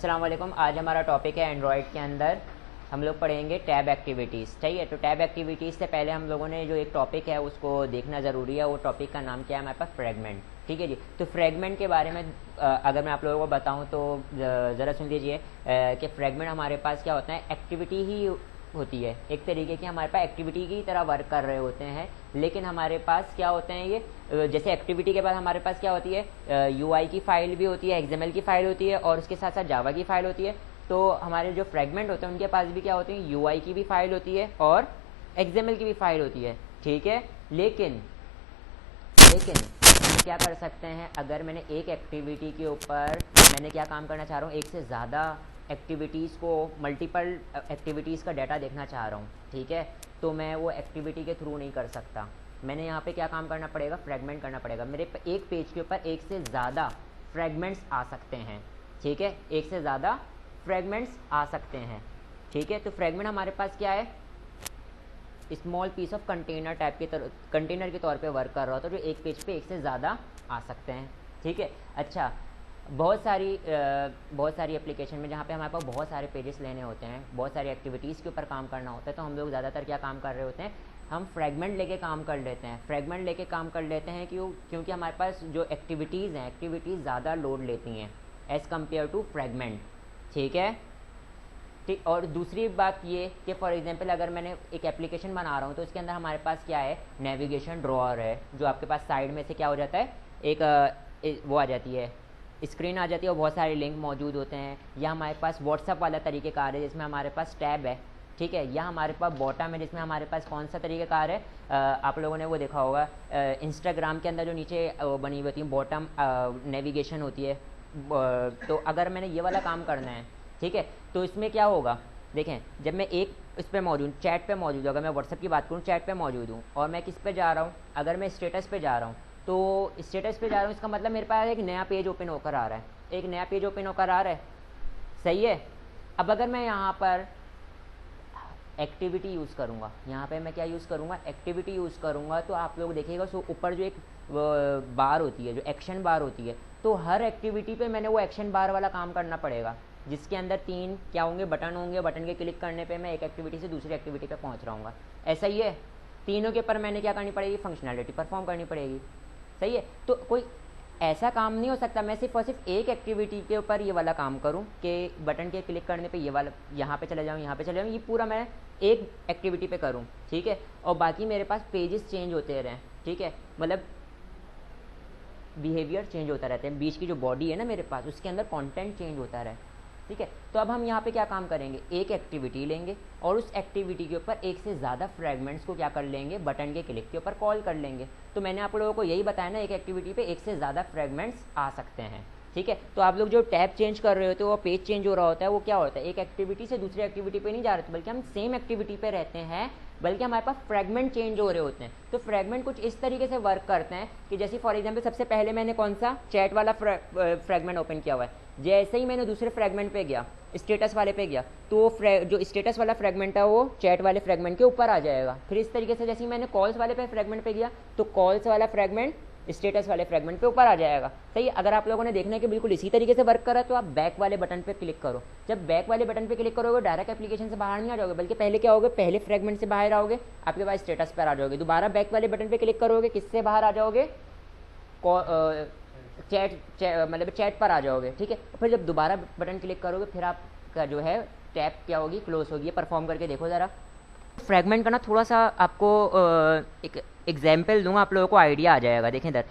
अस्सलाम वालेकुम। आज हमारा टॉपिक है एंड्रॉयड के अंदर हम लोग पढ़ेंगे टैब एक्टिविटीज़। ठीक है, तो टैब एक्टिविटीज़ से पहले हम लोगों ने जो एक टॉपिक है उसको देखना ज़रूरी है। वो टॉपिक का नाम क्या है हमारे पास? फ्रेगमेंट। ठीक है जी। तो फ्रेगमेंट के बारे में अगर मैं आप लोगों को बताऊं तो ज़रा सुन लीजिए कि फ्रेगमेंट हमारे पास क्या होता है, एक्टिविटी ही होती है। एक तरीके की हमारे पास एक्टिविटी की तरह वर्क कर रहे होते हैं, लेकिन हमारे पास क्या होते हैं ये जैसे एक्टिविटी के बाद हमारे पास क्या होती है, यूआई की फ़ाइल भी होती है, एक्सएमएल की फ़ाइल होती है और उसके साथ साथ जावा की फ़ाइल होती है। तो हमारे जो फ्रेगमेंट होते हैं उनके पास भी क्या होती है, यूआई की भी फ़ाइल होती है और एक्सएमएल की भी फ़ाइल होती है। ठीक है, लेकिन हम क्या कर सकते हैं, अगर मैंने एक एक्टिविटी के ऊपर मैंने क्या काम करना चाह रहा हूँ, एक से ज़्यादा एक्टिविटीज़ को, मल्टीपल एक्टिविटीज़ का डाटा देखना चाह रहा हूँ, ठीक है, तो मैं वो एक्टिविटी के थ्रू नहीं कर सकता। मैंने यहाँ पे क्या काम करना पड़ेगा, फ्रेगमेंट करना पड़ेगा। मेरे एक पेज के ऊपर एक से ज़्यादा फ्रेगमेंट्स आ सकते हैं। ठीक है, एक से ज़्यादा फ्रेगमेंट्स आ सकते हैं। ठीक है, तो फ्रेगमेंट हमारे पास क्या है, small piece of container type के कंटेनर के तौर पे वर्क कर रहा होता है, जो एक पेज पे एक से ज़्यादा आ सकते हैं। ठीक है, अच्छा, बहुत सारी एप्लीकेशन में जहाँ पे हमारे पास बहुत सारे पेजेस लेने होते हैं, बहुत सारी एक्टिविटीज़ के ऊपर काम करना होता है, तो हम लोग ज़्यादातर क्या काम कर रहे होते हैं, हम फ्रेगमेंट लेके काम कर लेते हैं। फ्रेगमेंट लेके काम कर लेते हैं क्योंकि हमारे पास जो एक्टिविटीज़ हैं, एक्टिविटीज़ ज़्यादा लोड लेती हैं एज़ कम्पेयर टू फ्रेगमेंट। ठीक है, ठीक। और दूसरी बात ये कि फॉर एग्जांपल अगर मैंने एक एप्लीकेशन बना रहा हूँ तो उसके अंदर हमारे पास क्या है, नेविगेशन ड्रॉअर है, जो आपके पास साइड में से क्या हो जाता है, एक वो आ जाती है, स्क्रीन आ जाती है और बहुत सारे लिंक मौजूद होते हैं। या हमारे पास व्हाट्सअप वाला तरीक़ेकार है जिसमें हमारे पास टैब है। ठीक है, या हमारे पास बॉटम है जिसमें हमारे पास कौन सा तरीक़ेकार है, आप लोगों ने वो देखा होगा, इंस्टाग्राम के अंदर जो नीचे बनी हुई होती है बॉटम नेविगेशन होती है। तो अगर मैंने ये वाला काम करना है, ठीक है, तो इसमें क्या होगा, देखें, जब मैं एक इस पर मौजूद, चैट पे मौजूद हूँ, अगर मैं व्हाट्सअप की बात करूँ, चैट पे मौजूद हूँ और मैं किस पे जा रहा हूँ, अगर मैं स्टेटस पे जा रहा हूँ, तो स्टेटस पे जा रहा हूँ, इसका मतलब मेरे पास एक नया पेज ओपन होकर आ रहा है, एक नया पेज ओपन होकर आ रहा है। सही है। अब अगर मैं यहाँ पर एक्टिविटी यूज़ करूँगा, यहाँ पे मैं क्या यूज़ करूँगा, एक्टिविटी यूज़ करूँगा, तो आप लोग देखिएगा सो ऊपर जो एक बार होती है, जो एक्शन बार होती है, तो हर एक्टिविटी पे मैंने वो एक्शन बार वाला काम करना पड़ेगा, जिसके अंदर 3 क्या होंगे, बटन होंगे। बटन के क्लिक करने पे मैं एक एक्टिविटी से दूसरी एक्टिविटी पे पहुंच रहा हूँ। ऐसा ही है, तीनों के ऊपर मैंने क्या करनी पड़ेगी, फंक्शनैलिटी परफॉर्म करनी पड़ेगी। सही है, तो कोई ऐसा काम नहीं हो सकता मैं सिर्फ और सिर्फ एक एक्टिविटी के ऊपर ये वाला काम करूं कि बटन के क्लिक करने पे ये वाला यहाँ पे चले जाऊँ, यहाँ पे चले जाऊँ, ये पूरा मैं एक एक्टिविटी पे करूं। ठीक है, और बाकी मेरे पास पेजेस चेंज होते रहें। ठीक है, मतलब बिहेवियर चेंज होता रहता है, बीच की जो बॉडी है ना मेरे पास, उसके अंदर कंटेंट चेंज होता रहे। ठीक है, तो अब हम यहाँ पे क्या काम करेंगे, एक एक्टिविटी लेंगे और उस एक्टिविटी के ऊपर एक से ज़्यादा फ्रेगमेंट्स को क्या कर लेंगे, बटन के क्लिक के ऊपर कॉल कर लेंगे। तो मैंने आप लोगों को यही बताया ना, एक एक्टिविटी पे एक से ज़्यादा फ्रेगमेंट्स आ सकते हैं। ठीक है, तो आप लोग जो टैब चेंज कर रहे होते हो, वो पेज चेंज हो रहा होता है, वो क्या होता है, एक एक्टिविटी से दूसरी एक्टिविटी पे नहीं जा रहे थे, बल्कि हम सेम एक्टिविटी पे रहते हैं, बल्कि हमारे पास फ्रेगमेंट चेंज हो रहे होते हैं। तो फ्रेगमेंट कुछ इस तरीके से वर्क करते हैं कि जैसे फॉर एग्जांपल सबसे पहले मैंने कौन सा चैट वाला फ्रेगमेंट ओपन किया हुआ है, जैसे ही मैंने दूसरे फ्रेगमेंट पे गया, स्टेटस वाले पे गया, तो जो स्टेटस वाला फ्रेगमेंट है वो चैट वाले फ्रेगमेंट के ऊपर आ जाएगा। फिर इस तरीके से जैसे ही मैंने कॉल्स वाले पे फ्रेगमेंट पे गया, तो कॉल्स वाला फ्रेगमेंट स्टेटस वाले फ्रेगमेंट पे ऊपर आ जाएगा। सही है, अगर आप लोगों ने देखना है कि बिल्कुल इसी तरीके से वर्क करा, तो आप बैक वाले बटन पे क्लिक करो। जब बैक वाले बटन पे क्लिक करोगे, डायरेक्ट एप्लीकेशन से बाहर नहीं आ जाओगे, बल्कि पहले क्या होगे, पहले फ्रेगमेंट से बाहर आओगे, आपके पास स्टेटस पर आ जाओगे, दोबारा बैक वाले बटन पे क्लिक करोगे, किससे बाहर आ जाओगे, मतलब चैट पर आ जाओगे। ठीक है, फिर जब दोबारा बटन क्लिक करोगे, फिर आपका जो है टैब क्या होगी, क्लोज होगी। परफॉर्म करके देखो ज़रा। फ्रेगमेंट का ना थोड़ा सा आपको एक एग्जाम्पल दूंगा, आप लोगों को आइडिया आ जाएगा। देखें इधर,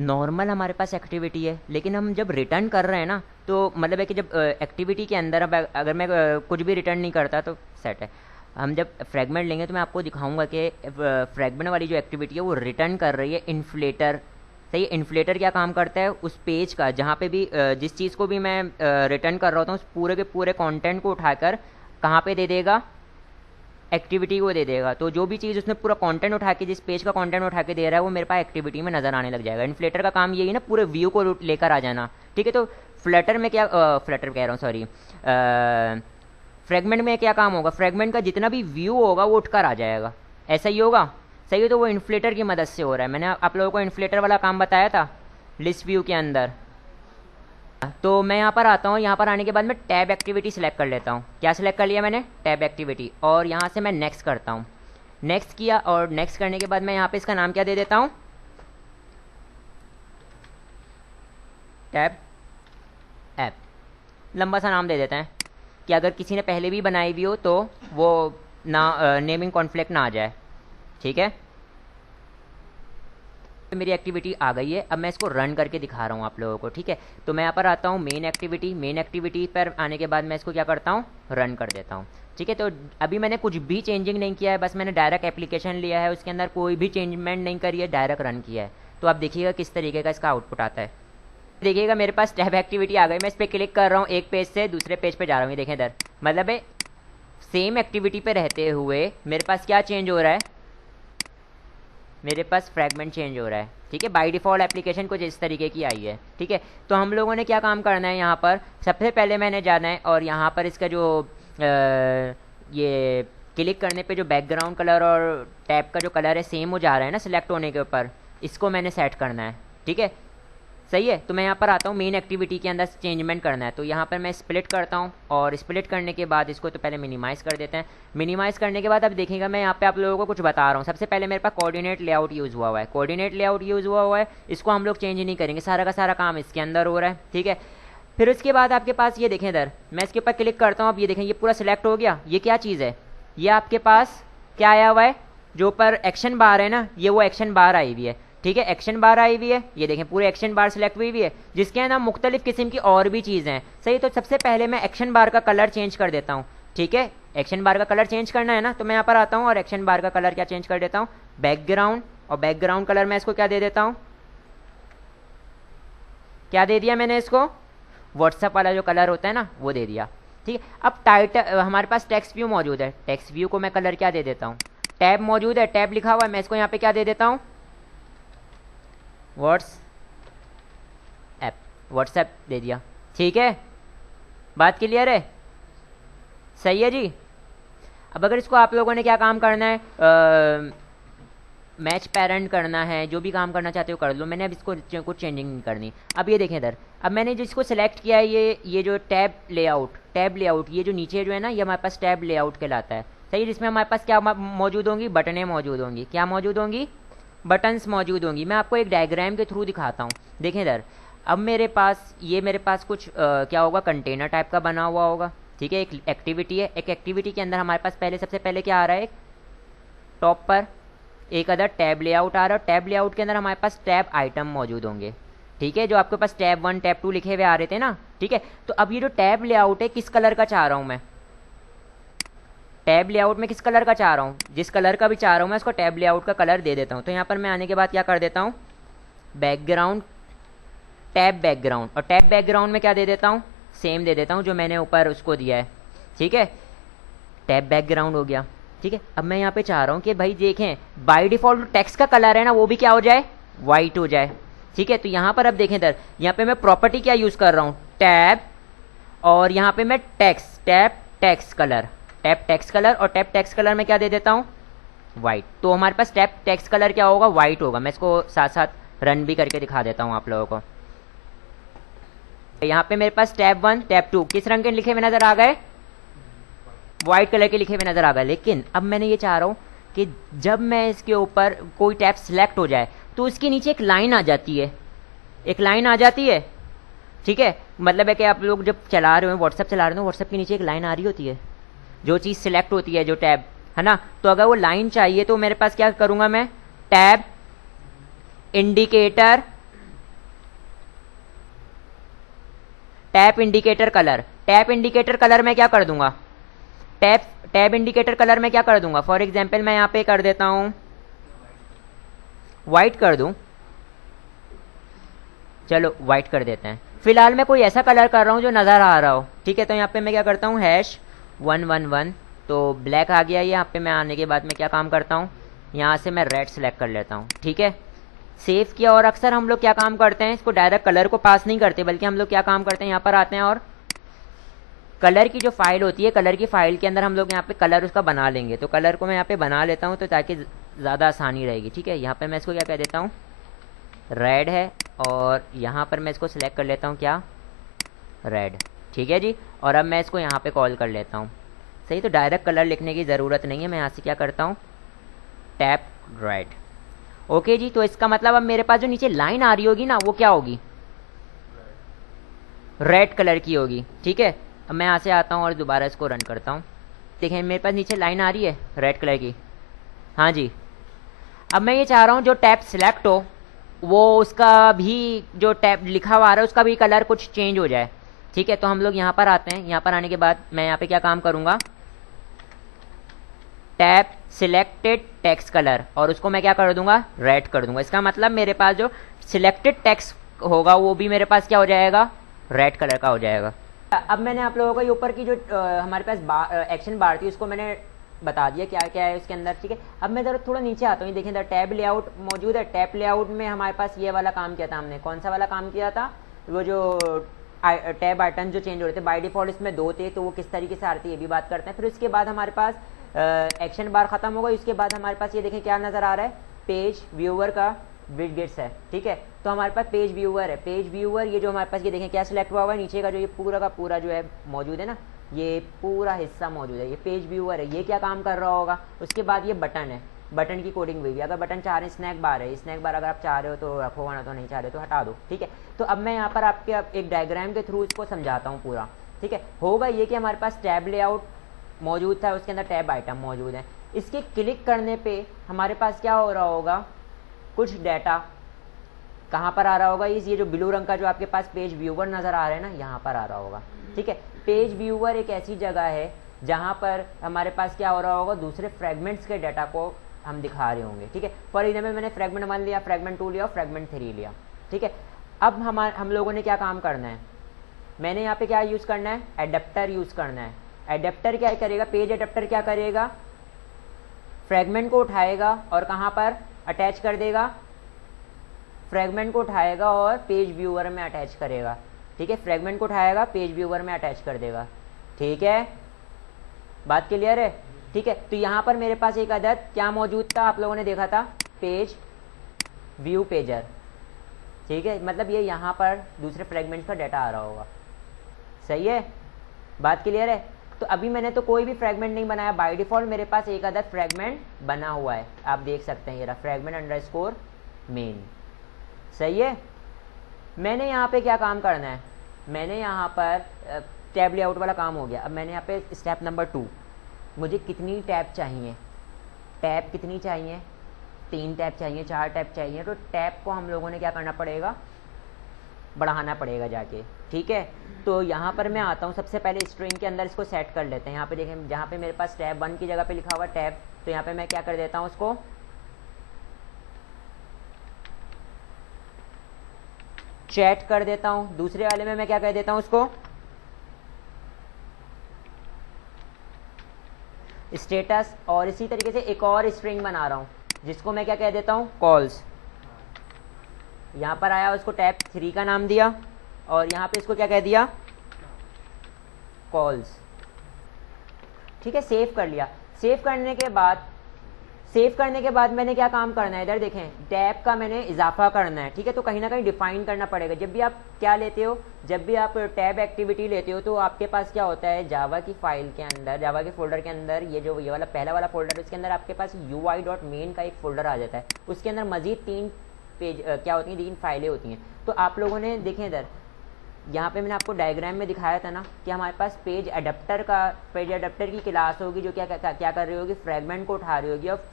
नॉर्मल हमारे पास एक्टिविटी है, लेकिन हम जब रिटर्न कर रहे हैं ना, तो मतलब है कि जब एक्टिविटी के अंदर अब अगर मैं कुछ भी रिटर्न नहीं करता तो सेट है। हम जब फ्रेगमेंट लेंगे तो मैं आपको दिखाऊंगा कि फ्रेगमेंट वाली जो एक्टिविटी है वो रिटर्न कर रही है इन्फ्लेटर। सही है, इन्फ्लेटर क्या काम करता है, उस पेज का जहाँ पे भी जिस चीज़ को भी मैं रिटर्न कर रहा होता हूँ, उस पूरे के पूरे कंटेंट को उठाकर कहाँ पे दे देगा, एक्टिविटी को दे देगा। तो जो भी चीज़ उसने पूरा कंटेंट उठा के, जिस पेज का कंटेंट उठा के दे रहा है, वो मेरे पास एक्टिविटी में नजर आने लग जाएगा। इन्फ्लेटर का काम यही है ना, पूरे व्यू को लेकर आ जाना। ठीक है, तो फ्लटर में क्या, फ्लटर कह रहा हूँ, सॉरी, फ्रेगमेंट में क्या काम होगा, फ्रेगमेंट का जितना भी व्यू होगा वो उठकर आ जाएगा। ऐसा ही होगा। सही है, तो वो इन्फ्लेटर की मदद से हो रहा है। मैंने आप लोगों को इन्फ्लेटर वाला काम बताया था लिस्ट व्यू के अंदर। तो मैं यहाँ पर आता हूँ, यहाँ पर आने के बाद मैं टैब एक्टिविटी सेलेक्ट कर लेता हूँ। क्या सेलेक्ट कर लिया मैंने? Tab activity. और यहाँ से मैं नेक्स्ट करता हूँ। नेक्स्ट किया और नेक्स्ट करने के बाद मैं यहाँ पे इसका नाम क्या दे देता हूँ? Tab app. लंबा सा नाम दे देते हैं कि अगर किसी ने पहले भी बनाई हुई हो तो वो ना नेमिंग कॉन्फ्लिक्ट ना आ जाए। ठीक है, तो मेरी एक्टिविटी आ गई है। अब मैं इसको रन करके दिखा रहा हूँ आप लोगों को। ठीक है, तो मैं यहाँ पर आता हूँ मेन एक्टिविटी। मेन एक्टिविटी पर आने के बाद मैं इसको क्या करता हूँ? रन कर देता हूँ। ठीक है, तो अभी मैंने कुछ भी चेंजिंग नहीं किया है, बस मैंने डायरेक्ट एप्लीकेशन लिया है, उसके अंदर कोई भी चेंजमेंट नहीं करी है, डायरेक्ट रन किया है। तो आप देखिएगा किस तरीके का इसका आउटपुट आता है। देखिएगा मेरे पास टैब एक्टिविटी आ गई। मैं इस पर क्लिक कर रहा हूँ, एक पेज से दूसरे पेज पे जा रहा हूँ। ये देखें इधर, मतलब सेम एक्टिविटी पे रहते हुए मेरे पास क्या चेंज हो रहा है? मेरे पास फ्रैगमेंट चेंज हो रहा है। ठीक है, बाय डिफ़ॉल्ट एप्लीकेशन कुछ इस तरीके की आई है। ठीक है, तो हम लोगों ने क्या काम करना है? यहाँ पर सबसे पहले मैंने जाना है और यहाँ पर इसका जो ये क्लिक करने पे जो बैकग्राउंड कलर और टैब का जो कलर है सेम हो जा रहा है ना सिलेक्ट होने के ऊपर, इसको मैंने सेट करना है। ठीक है, सही है। तो मैं यहाँ पर आता हूँ, मेन एक्टिविटी के अंदर चेंजमेंट करना है, तो यहाँ पर मैं स्प्लिट करता हूँ और स्प्लिट करने के बाद इसको तो पहले मिनिमाइज़ कर देते हैं। मिनिमाइज़ करने के बाद अब देखिएगा मैं यहाँ पे आप लोगों को कुछ बता रहा हूँ। सबसे पहले मेरे पास कोऑर्डिनेट लेआउट यूज़ हुआ है। कोऑर्डिनेट लेआउट यूज़ हुआ है, इसको हम लोग चेंज नहीं करेंगे, सारा का सारा काम इसके अंदर हो रहा है। ठीक है, फिर उसके बाद आपके पास ये देखें इधर, मैं इसके ऊपर क्लिक करता हूँ। अब ये देखें ये पूरा सिलेक्ट हो गया। ये क्या चीज़ है? ये आपके पास क्या आया हुआ है? जो ऊपर एक्शन बार है ना, ये वो एक्शन बार आई हुई है। ठीक है, एक्शन बार आई हुई है, ये देखें पूरे एक्शन बार सिलेक्ट हुई हुई है, जिसके अंदर मुख्तलिफ किस्म की और भी चीज़ें हैं। सही, तो सबसे पहले मैं एक्शन बार का कलर चेंज कर देता हूँ। ठीक है, एक्शन बार का कलर चेंज करना है ना, तो मैं यहाँ पर आता हूँ और एक्शन बार का कलर क्या चेंज कर देता हूँ? बैकग्राउंड। और बैकग्राउंड कलर मैं इसको क्या दे देता हूँ? क्या दे दिया मैंने इसको? व्हाट्सएप वाला जो कलर होता है ना, वो दे दिया। ठीक है, अब टाइटल हमारे पास टेक्स्ट व्यू मौजूद है। टेक्स्ट व्यू को मैं कलर क्या दे देता हूँ? टैब मौजूद है, टैब लिखा हुआ है, मैं इसको यहाँ पे क्या दे देता हूँ? व्हाट्सएप दे दिया। ठीक है, बात क्लियर है? सही है जी। अब अगर इसको आप लोगों ने क्या काम करना है, मैच पेरेंट करना है, जो भी काम करना चाहते हो कर लो। मैंने अब इसको कुछ चेंजिंग नहीं करनी। अब ये देखें इधर, अब मैंने जिसको सिलेक्ट किया है ये जो टैब लेआउट ये जो नीचे जो है ना, ये हमारे पास टैब लेआउट कहलाता है। सही, जिसमें हमारे पास क्या मौजूद होंगी? बटनें मौजूद होंगी। क्या मौजूद होंगी? बटन्स मौजूद होंगी। मैं आपको एक डायग्राम के थ्रू दिखाता हूँ। देखें इधर, अब मेरे पास कुछ क्या होगा? कंटेनर टाइप का बना हुआ होगा। ठीक है, एक एक्टिविटी है, एक एक्टिविटी के अंदर हमारे पास सबसे पहले क्या आ रहा है? टॉप पर एक अदर टैब लेआउट आ रहा है, और टैब लेआउट के अंदर हमारे पास टैब आइटम मौजूद होंगे। ठीक है, जो आपके पास टैब 1 टैब 2 लिखे हुए आ रहे थे ना। ठीक है, तो अब ये जो टैब लेआउट है किस कलर का चाह रहा हूँ मैं? टैब लेआउट में किस कलर का चाह रहा हूँ? जिस कलर का भी चाह रहा हूँ मैं उसको टैब लेआउट का कलर दे देता हूँ। तो यहाँ पर मैं आने के बाद क्या कर देता हूँ? बैकग्राउंड, टैब बैकग्राउंड, और टैब बैकग्राउंड में क्या दे देता हूँ? सेम दे देता हूँ जो मैंने ऊपर उसको दिया है। ठीक है, टैब बैकग्राउंड हो गया। ठीक है, अब मैं यहाँ पे चाह रहा हूँ कि भाई देखें बाय डिफ़ॉल्ट टेक्स्ट का कलर है ना, वो भी क्या हो जाए? वाइट हो जाए। ठीक है, तो यहाँ पर अब देखें इधर, यहाँ पे मैं प्रॉपर्टी क्या यूज़ कर रहा हूँ? टैब, और यहाँ पे मैं tab text colour, tab text colour, और टैब टेक्स्ट कलर में क्या दे देता हूँ? वाइट। तो हमारे पास टैब टेक्स्ट कलर क्या होगा? वाइट होगा। मैं इसको साथ साथ रन भी करके दिखा देता हूँ आप लोगों को। यहाँ पे मेरे पास टैब 1 टैब 2 किस रंग के लिखे हुए नजर आ गए? वाइट कलर के लिखे हुए नजर आ गए। लेकिन अब मैंने ये चाह रहा हूँ कि जब मैं इसके ऊपर कोई टैब सिलेक्ट हो जाए तो उसके नीचे एक लाइन आ जाती है, एक लाइन आ जाती है। ठीक है, मतलब है कि आप लोग जब चला रहे हो, व्हाट्सएप चला रहे हो, व्हाट्सएप के नीचे एक लाइन आ रही होती है, जो चीज़ सिलेक्ट होती है, जो टैब है ना। तो अगर वो लाइन चाहिए तो मेरे पास क्या करूँगा मैं? Tab indicator, tab indicator colour, tab indicator colour में क्या कर दूंगा? टैब इंडिकेटर कलर में क्या कर दूंगा? फॉर एग्जांपल मैं यहाँ पे कर देता हूँ वाइट कर दूं। चलो वाइट कर देते हैं। फिलहाल मैं कोई ऐसा कलर कर रहा हूँ जो नज़र आ रहा हो। ठीक है, तो यहाँ पे मैं क्या करता हूँ? #111, तो ब्लैक आ गया। यहाँ पे मैं आने के बाद मैं क्या काम करता हूँ? यहाँ से मैं रेड सेलेक्ट कर लेता हूँ। ठीक है, सेव किया। और अक्सर हम लोग क्या काम करते हैं, इसको डायरेक्ट कलर को पास नहीं करते, बल्कि हम लोग क्या काम करते हैं, यहाँ पर आते हैं और कलर की जो फाइल होती है, कलर की फाइल के अंदर हम लोग यहाँ पे कलर उसका बना लेंगे। तो कलर को मैं यहाँ पे बना लेता हूँ, तो ताकि ज़्यादा आसानी रहेगी। ठीक है, यहाँ पे मैं इसको क्या कह देता हूँ? रेड है, और यहाँ पर मैं इसको सिलेक्ट कर लेता हूँ क्या? रेड। ठीक है जी, और अब मैं इसको यहाँ पे कॉल कर लेता हूँ। सही, तो डायरेक्ट कलर लिखने की ज़रूरत नहीं है, मैं यहाँ से क्या करता हूँ, टैप रेड। ओके जी, तो इसका मतलब अब मेरे पास जो नीचे लाइन आ रही होगी ना, वो क्या होगी, रेड कलर की होगी। ठीक है, अब मैं यहाँ से आता हूँ और दोबारा इसको रन करता हूँ। देखें मेरे पास नीचे लाइन आ रही है रेड कलर की। हाँ जी, अब मैं ये चाह रहा हूँ जो टैब सिलेक्ट हो वो उसका भी जो टैब लिखा हुआ आ रहा है उसका भी कलर कुछ चेंज हो जाए। ठीक है, तो हम लोग यहाँ पर आते हैं। यहाँ पर आने के बाद मैं यहाँ पे क्या काम करूँगा, टैब सिलेक्टेड टेक्स्ट कलर, और उसको मैं क्या कर दूंगा, रेड कर दूंगा। इसका मतलब मेरे पास जो सिलेक्टेड टेक्स्ट होगा वो भी मेरे पास क्या हो जाएगा, रेड कलर का हो जाएगा। अब मैंने आप लोगों को ये ऊपर की जो हमारे पास एक्शन बार थी उसको मैंने बता दिया क्या क्या है उसके अंदर। ठीक है, अब मैं जरा थोड़ा नीचे आता हूँ। देखें इधर टैब लेआउट मौजूद है। टैब लेआउट में हमारे पास ये वाला काम किया था हमने। कौन सा वाला काम किया था, वो जो टैब आइटम जो चेंज हो रहे थे, बाय डिफॉल्ट इसमें 2 थे, तो वो किस तरीके से आ रही थी ये भी बात करते हैं। फिर उसके बाद हमारे पास एक्शन बार खत्म होगा। इसके बाद हमारे पास ये देखें क्या नज़र आ रहा है, पेज व्यूअर का विडगेट्स है। ठीक है, तो हमारे पास पेज व्यूअर है। पेज व्यूअर ये जो हमारे पास ये देखें क्या सिलेक्ट हुआ हुआ है, नीचे का जो ये पूरा का पूरा जो है मौजूद है ना, ये पूरा हिस्सा मौजूद है, ये पेज व्यूअर है। ये क्या काम कर रहा होगा, उसके बाद ये बटन है, बटन की कोडिंग हुई। अगर बटन चाह रहे हैं, स्नैक बार है, स्नैक बार अगर आप चाह रहे हो तो रखो, वरना तो नहीं चाह रहे तो हटा दो। ठीक है, तो अब मैं यहाँ पर आपके एक डायग्राम के थ्रू इसको समझाता हूँ पूरा। ठीक है, होगा ये कि हमारे पास टैब लेआउट मौजूद था, उसके अंदर टैब आइटम मौजूद है। इसके क्लिक करने पे हमारे पास क्या हो रहा होगा, कुछ डाटा कहाँ पर आ रहा होगा, ये जो ब्लू रंग का जो आपके पास पेज व्यूअर नज़र आ रहा है ना, यहाँ पर आ रहा होगा। ठीक है, पेज व्यूअर एक ऐसी जगह है जहाँ पर हमारे पास क्या हो रहा होगा, दूसरे फ्रेगमेंट्स के डाटा को हम दिखा रहे होंगे। ठीक है, फॉर एग्जाम्पल मैंने फ्रेगमेंट 1 लिया, फ्रेगमेंट 2 लिया, फ्रेगमेंट 3 लिया। ठीक है, अब हम लोगों ने क्या काम करना है, मैंने यहाँ पे क्या यूज़ करना है, एडेप्टर यूज़ करना है। एडेप्टर क्या करेगा, पेज एडेप्टर क्या करेगा, फ्रेगमेंट को उठाएगा और कहाँ पर अटैच कर देगा, फ्रेगमेंट को उठाएगा और पेज व्यूअर में अटैच करेगा। ठीक है, फ्रेगमेंट को उठाएगा, पेज व्यूअर में अटैच कर देगा। ठीक है, बात क्लियर है। ठीक है, तो यहाँ पर मेरे पास एक अदद क्या मौजूद था, आप लोगों ने देखा था, पेज व्यू पेजर। ठीक है, मतलब ये यहाँ पर दूसरे फ्रेगमेंट का डाटा आ रहा होगा। सही है, बात क्लियर है। तो अभी मैंने तो कोई भी फ्रेगमेंट नहीं बनाया, बाय डिफॉल्ट मेरे पास एक अदद फ्रेगमेंट बना हुआ है, आप देख सकते हैं, ये रहा फ्रेगमेंट अंडरस्कोर मेन। सही है, मैंने यहाँ पे क्या काम करना है, मैंने यहाँ पर टैब लेआउट वाला काम हो गया। अब मैंने यहाँ पे स्टेप नंबर 2, मुझे कितनी टैब चाहिए, टैब कितनी चाहिए, 3 टैब चाहिए, 4 टैब चाहिए, तो टैब को हम लोगों ने क्या करना पड़ेगा, बढ़ाना पड़ेगा जाके। ठीक है, तो यहाँ पर मैं आता हूँ, सबसे पहले स्ट्रिंग के अंदर इसको सेट कर लेते हैं। यहाँ पे देखें, जहाँ पे मेरे पास टैब 1 की जगह पे लिखा हुआ टैब, तो यहाँ पे मैं क्या कर देता हूँ, उसको चैट कर देता हूँ। दूसरे वाले में मैं क्या कर देता हूँ, उसको स्टेटस, और इसी तरीके से एक और स्ट्रिंग बना रहा हूँ जिसको मैं क्या कह देता हूँ, कॉल्स। यहाँ पर आया, उसको टैब 3 का नाम दिया, और यहाँ पे इसको क्या कह दिया, कॉल्स। ठीक है, सेव कर लिया। सेव करने के बाद मैंने क्या काम करना है, इधर देखें, टैब का मैंने इजाफा करना है। ठीक है, तो कहीं ना कहीं डिफाइन करना पड़ेगा। जब भी आप क्या लेते हो, जब भी आप टैब एक्टिविटी लेते हो, तो आपके पास क्या होता है, जावा की फाइल के अंदर, जावा के फोल्डर के अंदर, ये वाला पहला वाला फोल्डर, उसके अंदर आपके पास ui.main का एक फोल्डर आ जाता है। उसके अंदर मजीद 3 पेज क्या होती हैं, 3 फाइलें होती हैं। तो आप लोगों ने देखें इधर, यहाँ पे मैंने आपको डायग्राम में दिखाया था ना कि हमारे पास पेज एडेप्टर की क्लास होगी जो क्या कर रही होगी, फ्रेगमेंट को उठा रही होगी और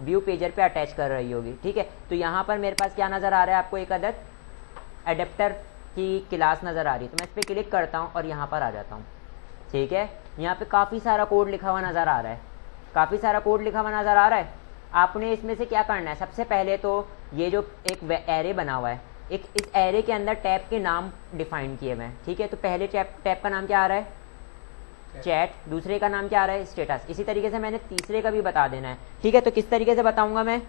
व्यू पेजर पे अटैच कर रही होगी। ठीक है, तो यहाँ पर मेरे पास क्या नज़र आ रहा है, आपको एक अदद एडेप्टर की क्लास नज़र आ रही है। तो मैं इस पर क्लिक करता हूँ और यहाँ पर आ जाता हूँ। ठीक है, यहाँ पे काफ़ी सारा कोड लिखा हुआ नज़र आ रहा है, काफ़ी सारा कोड लिखा हुआ नज़र आ रहा है। आपने इसमें से क्या करना है, सबसे पहले तो ये जो एक एरे बना हुआ है, एक इस एरे के अंदर टैब के नाम डिफाइन किए हुए हैं। ठीक है, तो पहले टैब का नाम क्या आ रहा है, चैट, दूसरे का नाम क्या आ रहा है, स्टेटस। इसी तरीके से मैंने तीसरे का भी बता देना है। ठीक है, तो किस तरीके से बताऊंगा मैं,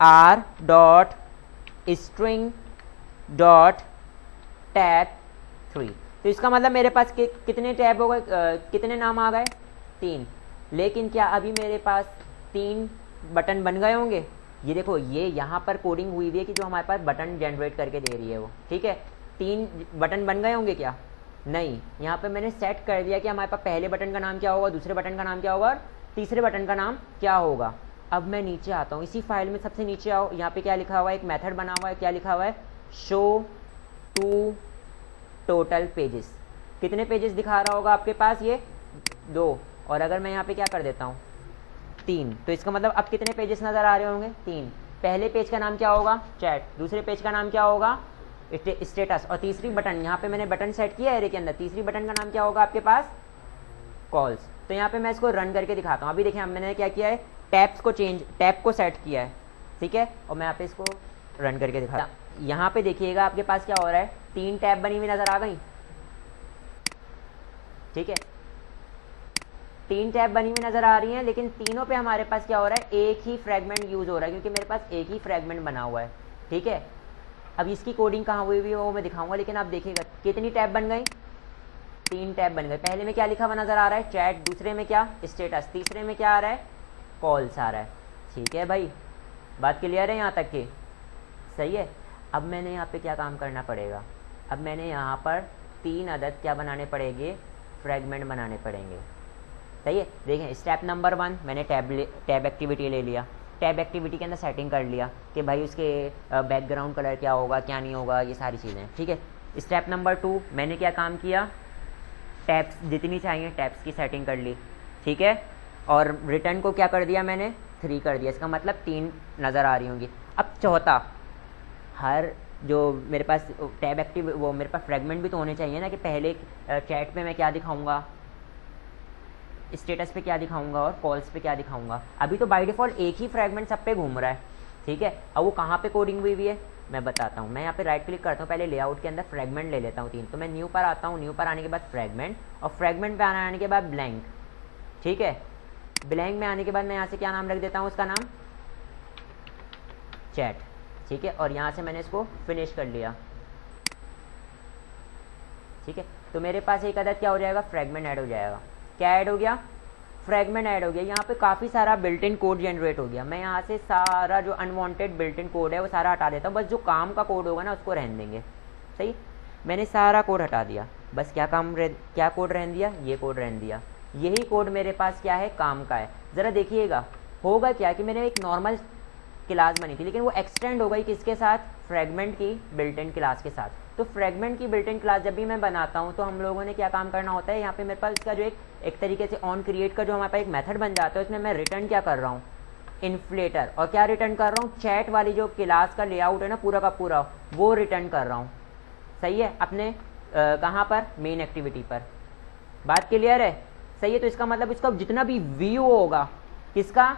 r.string.tab3। तो इसका मतलब मेरे पास कितने टैब हो गए, कितने नाम आ गए, 3। लेकिन क्या अभी मेरे पास 3 बटन बन गए होंगे, ये देखो, ये यहाँ पर कोडिंग हुई हुई है कि जो हमारे पास बटन जनरेट करके दे रही है वो। ठीक है, 3 बटन बन गए होंगे क्या, नहीं, यहाँ पे मैंने सेट कर दिया कि हमारे पास पहले बटन का नाम क्या होगा, दूसरे बटन का नाम क्या होगा और तीसरे बटन का नाम क्या होगा। अब मैं नीचे आता हूँ, इसी फाइल में सबसे नीचे आओ, यहाँ पे क्या लिखा हुआ है, एक मेथड बना हुआ है, क्या लिखा हुआ है, शो टू टोटल पेजेस। कितने पेजेस दिखा रहा होगा आपके पास, ये 2, और अगर मैं यहाँ पे क्या कर देता हूँ 3, तो इसका मतलब अब कितने पेजेस नज़र आ रहे होंगे, 3। पहले पेज का नाम क्या होगा, चैट, दूसरे पेज का नाम क्या होगा, स्टेटस, और तीसरी बटन, यहाँ पे मैंने बटन सेट किया है एरे के अंदर, तीसरी बटन का नाम क्या होगा आपके पास, कॉल्स। तो यहाँ पे मैं इसको रन करके दिखाता हूँ। अभी देखिए मैंने क्या किया है, टैब को सेट किया है, ठीक है, और मैं यहाँ पे इसको रन करके दिखाता हूँ। यहाँ पे देखिएगा आपके पास क्या हो रहा है, 3 टैब बनी हुई नज़र आ गई, ठीक है, 3 टैब बनी हुई नज़र आ रही हैं, लेकिन तीनों पे हमारे पास क्या हो रहा है, एक ही फ्रेगमेंट यूज़ हो रहा है, क्योंकि मेरे पास एक ही फ्रेगमेंट बना हुआ है, ठीक है। अब इसकी कोडिंग कहाँ हुई हुई है वो मैं दिखाऊंगा, लेकिन आप देखिएगा कितनी टैब बन गई, 3 टैब बन गए। पहले में क्या लिखा हुआ नज़र आ रहा है, चैट, दूसरे में क्या, स्टेटस, तीसरे में क्या आ रहा है, कॉल्स आ रहा है, ठीक है भाई, बात क्लियर है यहाँ तक की, सही है। अब मैंने यहाँ पे क्या काम करना पड़ेगा, अब मैंने यहाँ पर 3 अदद क्या बनाने पड़ेंगे, फ्रेगमेंट बनाने पड़ेंगे, सही है। देखें स्टेप नंबर 1 मैंने टैब एक्टिविटी ले लिया, टैब एक्टिविटी के अंदर सेटिंग कर लिया कि भाई उसके बैकग्राउंड कलर क्या होगा, क्या नहीं होगा, ये सारी चीज़ें, ठीक है। स्टेप नंबर 2 मैंने क्या काम किया, टैब्स जितनी चाहिए टैब्स की सेटिंग कर ली, ठीक है, और रिटर्न को क्या कर दिया मैंने, 3 कर दिया, इसका मतलब 3 नज़र आ रही होंगी। अब चौथा, हर जो मेरे पास टैब एक्टिव वो मेरे पास फ्रेगमेंट भी तो होने चाहिए ना, कि पहले चैट पे मैं क्या दिखाऊंगा, स्टेटस पे क्या दिखाऊंगा और कॉल्स पे क्या दिखाऊंगा। अभी तो बाय डिफ़ॉल्ट एक ही फ्रेगमेंट सब पे घूम रहा है, ठीक है। अब वो कहाँ पे कोडिंग हुई है मैं बताता हूँ। मैं यहाँ पे राइट क्लिक करता हूँ, पहले लेआउट के अंदर फ्रेगमेंट ले लेता हूँ 3, तो मैं न्यू पर आता हूँ, न्यू पर आने के बाद फ्रेगमेंट, और फ्रेगमेंट पे आने के बाद ब्लैंक, ठीक है। ब्लैंक में आने के बाद मैं यहाँ से क्या नाम रख देता हूँ, उसका नाम चैट, ठीक है, और यहाँ से मैंने इसको फिनिश कर लिया, ठीक है। तो मेरे पास एक अदद क्या हो जाएगा, फ्रेगमेंट ऐड हो जाएगा। क्या ऐड हो गया, फ्रेगमेंट ऐड हो गया। यहाँ पे काफ़ी सारा बिल्ट इन कोड जनरेट हो गया। मैं यहाँ से सारा जो अनवांटेड बिल्ट इन कोड है वो सारा हटा देता हूँ, बस जो काम का कोड होगा ना उसको रहने देंगे, सही। मैंने सारा कोड हटा दिया, बस क्या कोड रहने दिया, ये कोड रहने दिया। यही कोड मेरे पास क्या है, काम का है। ज़रा देखिएगा होगा क्या कि मैंने एक नॉर्मल क्लास बनी थी, लेकिन वो एक्सटेंड हो गई किसके साथ, फ्रेगमेंट की बिल्ट इन क्लास के साथ। तो फ्रेगमेंट की बिल्ट इन क्लास जब भी मैं बनाता हूँ तो हम लोगों ने क्या काम करना होता है, यहाँ पे मेरे पास इसका जो एक तरीके से ऑन क्रिएट का जो हमारे पास एक मेथड बन जाता है, उसमें मैं रिटर्न क्या कर रहा हूँ, इन्फ्लेटर, और क्या रिटर्न कर रहा हूँ, चैट वाली जो क्लास का लेआउट है ना पूरा का पूरा, वो रिटर्न कर रहा हूँ, सही है। अपने कहाँ पर, मेन एक्टिविटी पर। बात क्लियर है, सही है। तो इसका मतलब इसका जितना भी व्यू होगा, किसका,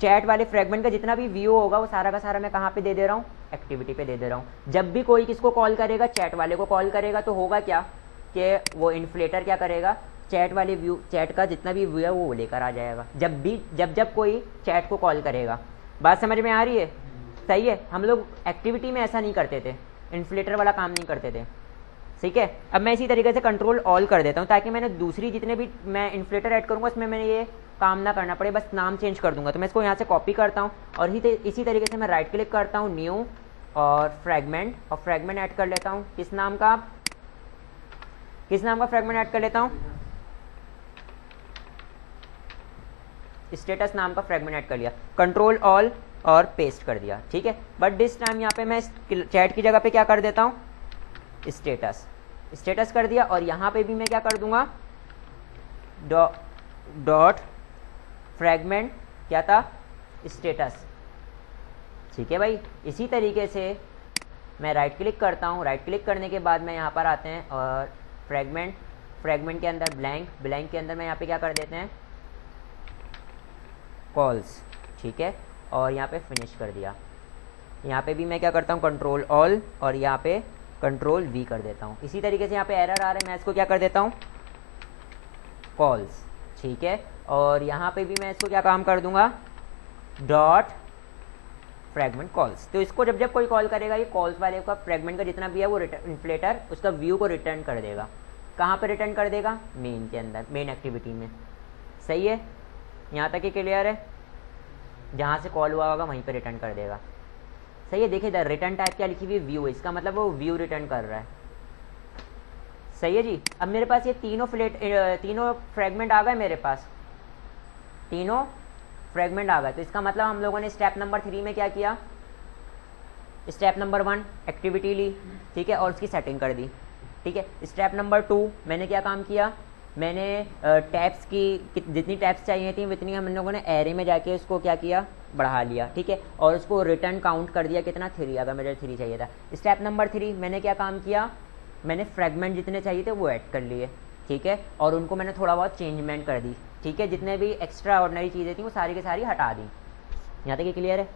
चैट वाले फ्रेगमेंट का जितना भी व्यू होगा वो सारा का सारा मैं कहाँ पे दे दे रहा हूँ, एक्टिविटी पे दे दे रहा हूँ। जब भी कोई किसको कॉल करेगा, चैट वाले को कॉल करेगा, तो होगा क्या कि वो इन्फ्लेटर क्या करेगा, चैट वाले व्यू, चैट का जितना भी व्यू है वो लेकर आ जाएगा जब कोई चैट को कॉल करेगा। बात समझ में आ रही है, सही है। हम लोग एक्टिविटी में ऐसा नहीं करते थे, इन्फ्लेटर वाला काम नहीं करते थे, ठीक है। अब मैं इसी तरीके से कंट्रोल ऑल कर देता हूँ, ताकि मैंने दूसरी जितने भी मैं इन्फ्लेटर ऐड करूँगा उसमें मैंने ये काम ना करना पड़े, बस नाम चेंज कर दूंगा। तो मैं इसको यहाँ से कॉपी करता हूँ और इसी तरीके से मैं राइट क्लिक करता हूँ, न्यू और फ्रेगमेंट ऐड कर लेता हूँ। किस नाम का फ्रेगमेंट ऐड कर लेता हूँ, स्टेटस नाम का फ्रेगमेंट ऐड कर लिया, कंट्रोल ऑल और पेस्ट कर दिया, ठीक है। बट दिस टाइम यहाँ पे मैं चैट की जगह पे क्या कर देता हूँ, स्टेटस कर दिया, और यहाँ पे भी मैं क्या कर दूंगा, डॉट फ्रेगमेंट क्या था, स्टेटस, ठीक है भाई। इसी तरीके से मैं राइट क्लिक करता हूँ, राइट क्लिक करने के बाद मैं यहाँ पर आते हैं और फ्रेगमेंट के अंदर ब्लैंक के अंदर मैं यहाँ पे क्या कर देते हैं, कॉल्स, ठीक है, और यहाँ पे फिनिश कर दिया। यहाँ पे भी मैं क्या करता हूँ, कंट्रोल ऑल और यहाँ पे कंट्रोल वी कर देता हूँ। इसी तरीके से यहाँ पे एरर आ रहा है, मैं इसको क्या कर देता हूँ, कॉल्स, ठीक है। और यहाँ पे भी मैं इसको क्या काम कर दूंगा, डॉट फ्रेगमेंट कॉल्स। तो इसको जब कोई कॉल करेगा, ये कॉल्स वाले का फ्रेगमेंट का जितना भी है वो इन्फ्लेटर उसका व्यू को रिटर्न कर देगा। कहाँ पे रिटर्न कर देगा, मेन के अंदर, मेन एक्टिविटी में, सही है। यहाँ तक ही क्लियर है, जहाँ से कॉल हुआ होगा वहीं पे रिटर्न कर देगा, सही है। देखिए इधर रिटर्न टाइप क्या लिखी हुई, व्यू है, इसका मतलब वो व्यू रिटर्न कर रहा है, सही है जी। अब मेरे पास ये तीनों फ्रेगमेंट आ गए मेरे पास, तीनों फ्रेगमेंट आ गए। तो इसका मतलब हम लोगों ने स्टेप नंबर 3 में क्या किया, स्टेप नंबर 1 एक्टिविटी ली, ठीक है, और उसकी सेटिंग कर दी, ठीक है। स्टेप नंबर 2 मैंने क्या काम किया, मैंने टैब्स की जितनी टैब्स चाहिए थी उतनी हम लोगों ने एरे में जाके उसको क्या किया, बढ़ा लिया, ठीक है, और उसको रिटर्न काउंट कर दिया कितना, 3, अगर मुझे 3 चाहिए था। स्टेप नंबर 3 मैंने क्या काम किया, मैंने फ्रेगमेंट जितने चाहिए थे वो ऐड कर लिए, ठीक है, और उनको मैंने थोड़ा बहुत चेंजमेंट कर दी, ठीक है, जितने भी एक्स्ट्रा ऑर्डिनरी चीज़ें थी वो सारी की सारी हटा दी। यहाँ तक ये क्लियर है?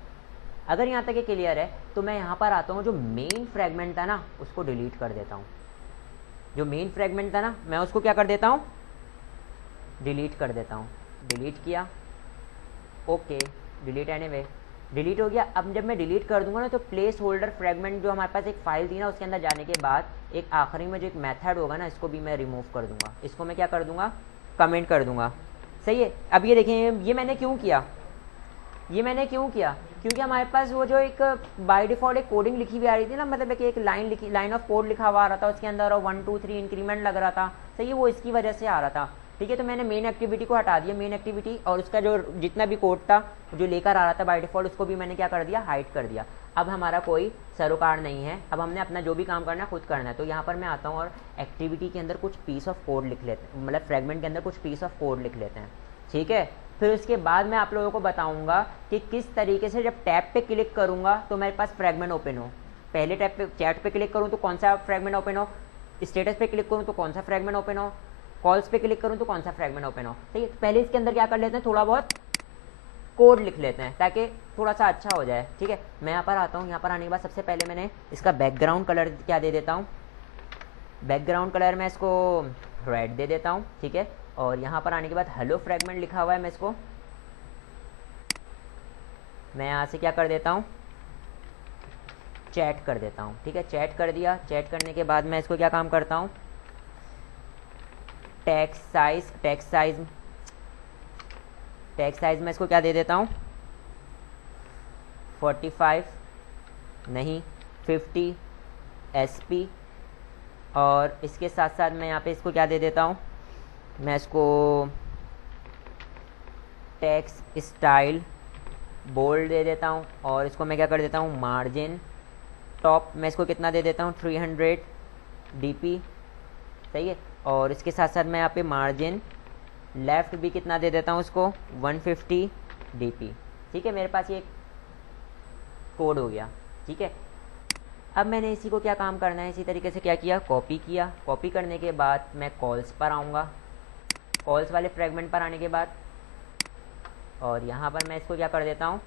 अगर यहाँ तक ये क्लियर है तो मैं यहाँ पर आता हूँ, जो मेन फ्रेगमेंट था ना उसको डिलीट कर देता हूँ। जो मेन फ्रेगमेंट था ना मैं उसको क्या कर देता हूँ, डिलीट कर देता हूँ। डिलीट किया, ओके, डिलीट एनीवे, डिलीट हो गया। अब जब मैं डिलीट कर दूंगा ना तो प्लेस होल्डर फ्रेगमेंट जो हमारे पास एक फाइल थी ना उसके अंदर जाने के बाद एक आखिरी में जो एक मेथड होगा ना इसको भी मैं रिमूव कर दूंगा, इसको मैं क्या कर दूंगा, कमेंट कर दूंगा। सही है। अब ये देखिए ये मैंने क्यों किया, ये मैंने क्यों किया, क्योंकि हमारे पास वो जो एक बाय डिफ़ॉल्ट एक कोडिंग लिखी हुई आ रही थी ना, मतलब एक लाइन ऑफ कोड लिखा हुआ आ रहा था उसके अंदर और 1 2 3 इंक्रीमेंट लग रहा था, सही है, वो इसकी वजह से आ रहा था, ठीक है। तो मैंने मेन एक्टिविटी को हटा दिया, मेन एक्टिविटी, और उसका जो जितना भी कोड था जो लेकर आ रहा था बाय डिफ़ॉल्ट उसको भी मैंने क्या कर दिया, हाइड कर दिया। अब हमारा कोई सरोकार नहीं है, अब हमने अपना जो भी काम करना है खुद करना है। तो यहाँ पर मैं आता हूँ और एक्टिविटी के अंदर कुछ पीस ऑफ कोड लिख लेते हैं, मतलब फ्रेगमेंट के अंदर कुछ पीस ऑफ कोड लिख लेते हैं, ठीक है। फिर उसके बाद मैं आप लोगों को बताऊंगा कि किस तरीके से जब टैब पे क्लिक करूंगा तो मेरे पास फ्रेगमेंट ओपन हो। पहले टैब पे चैट पे क्लिक करूं तो कौन सा फ्रेगमेंट ओपन हो, स्टेटस पे क्लिक करूं तो कौन सा फ्रेगमेंट ओपन हो, कॉल्स पे क्लिक करूं तो कौन सा फ्रेगमेंट ओपन हो, ठीक है। तो पहले इसके अंदर क्या कर लेते हैं, थोड़ा बहुत कोड लिख लेते हैं ताकि थोड़ा सा अच्छा हो जाए, ठीक है। मैं यहाँ पर आता हूँ, यहाँ पर आने के बाद सबसे पहले मैंने इसका बैकग्राउंड कलर क्या दे देता हूँ, बैकग्राउंड कलर मैं इसको रेड दे देता हूँ, ठीक है। और यहाँ पर आने के बाद हेलो फ्रेगमेंट लिखा हुआ है, मैं इसको मैं यहाँ से क्या कर देता हूँ, चैट कर देता हूँ, ठीक है। चैट कर दिया, चैट करने के बाद मैं इसको क्या काम करता हूँ, टेक्स्ट साइज मैं इसको क्या दे देता हूँ, 45 नहीं 50 SP, और इसके साथ साथ मैं यहाँ पे इसको क्या दे देता हूँ, मैं इसको टेक्स्ट स्टाइल बोल्ड दे देता हूँ, और इसको मैं क्या कर देता हूँ, मार्जिन टॉप मैं इसको कितना दे देता हूँ, 300 DP, सही है। और इसके साथ साथ मैं यहाँ पे मार्जिन लेफ़्ट भी कितना दे देता हूँ उसको, 150 DP, ठीक है। मेरे पास ये कोड हो गया, ठीक है। अब मैंने इसी को क्या काम करना है, इसी तरीके से क्या किया, कॉपी किया। कॉपी करने के बाद मैं कॉल्स पर आऊँगा, कॉल्स वाले फ्रेगमेंट पर आने के बाद, और यहाँ पर मैं इसको क्या कर देता हूँ,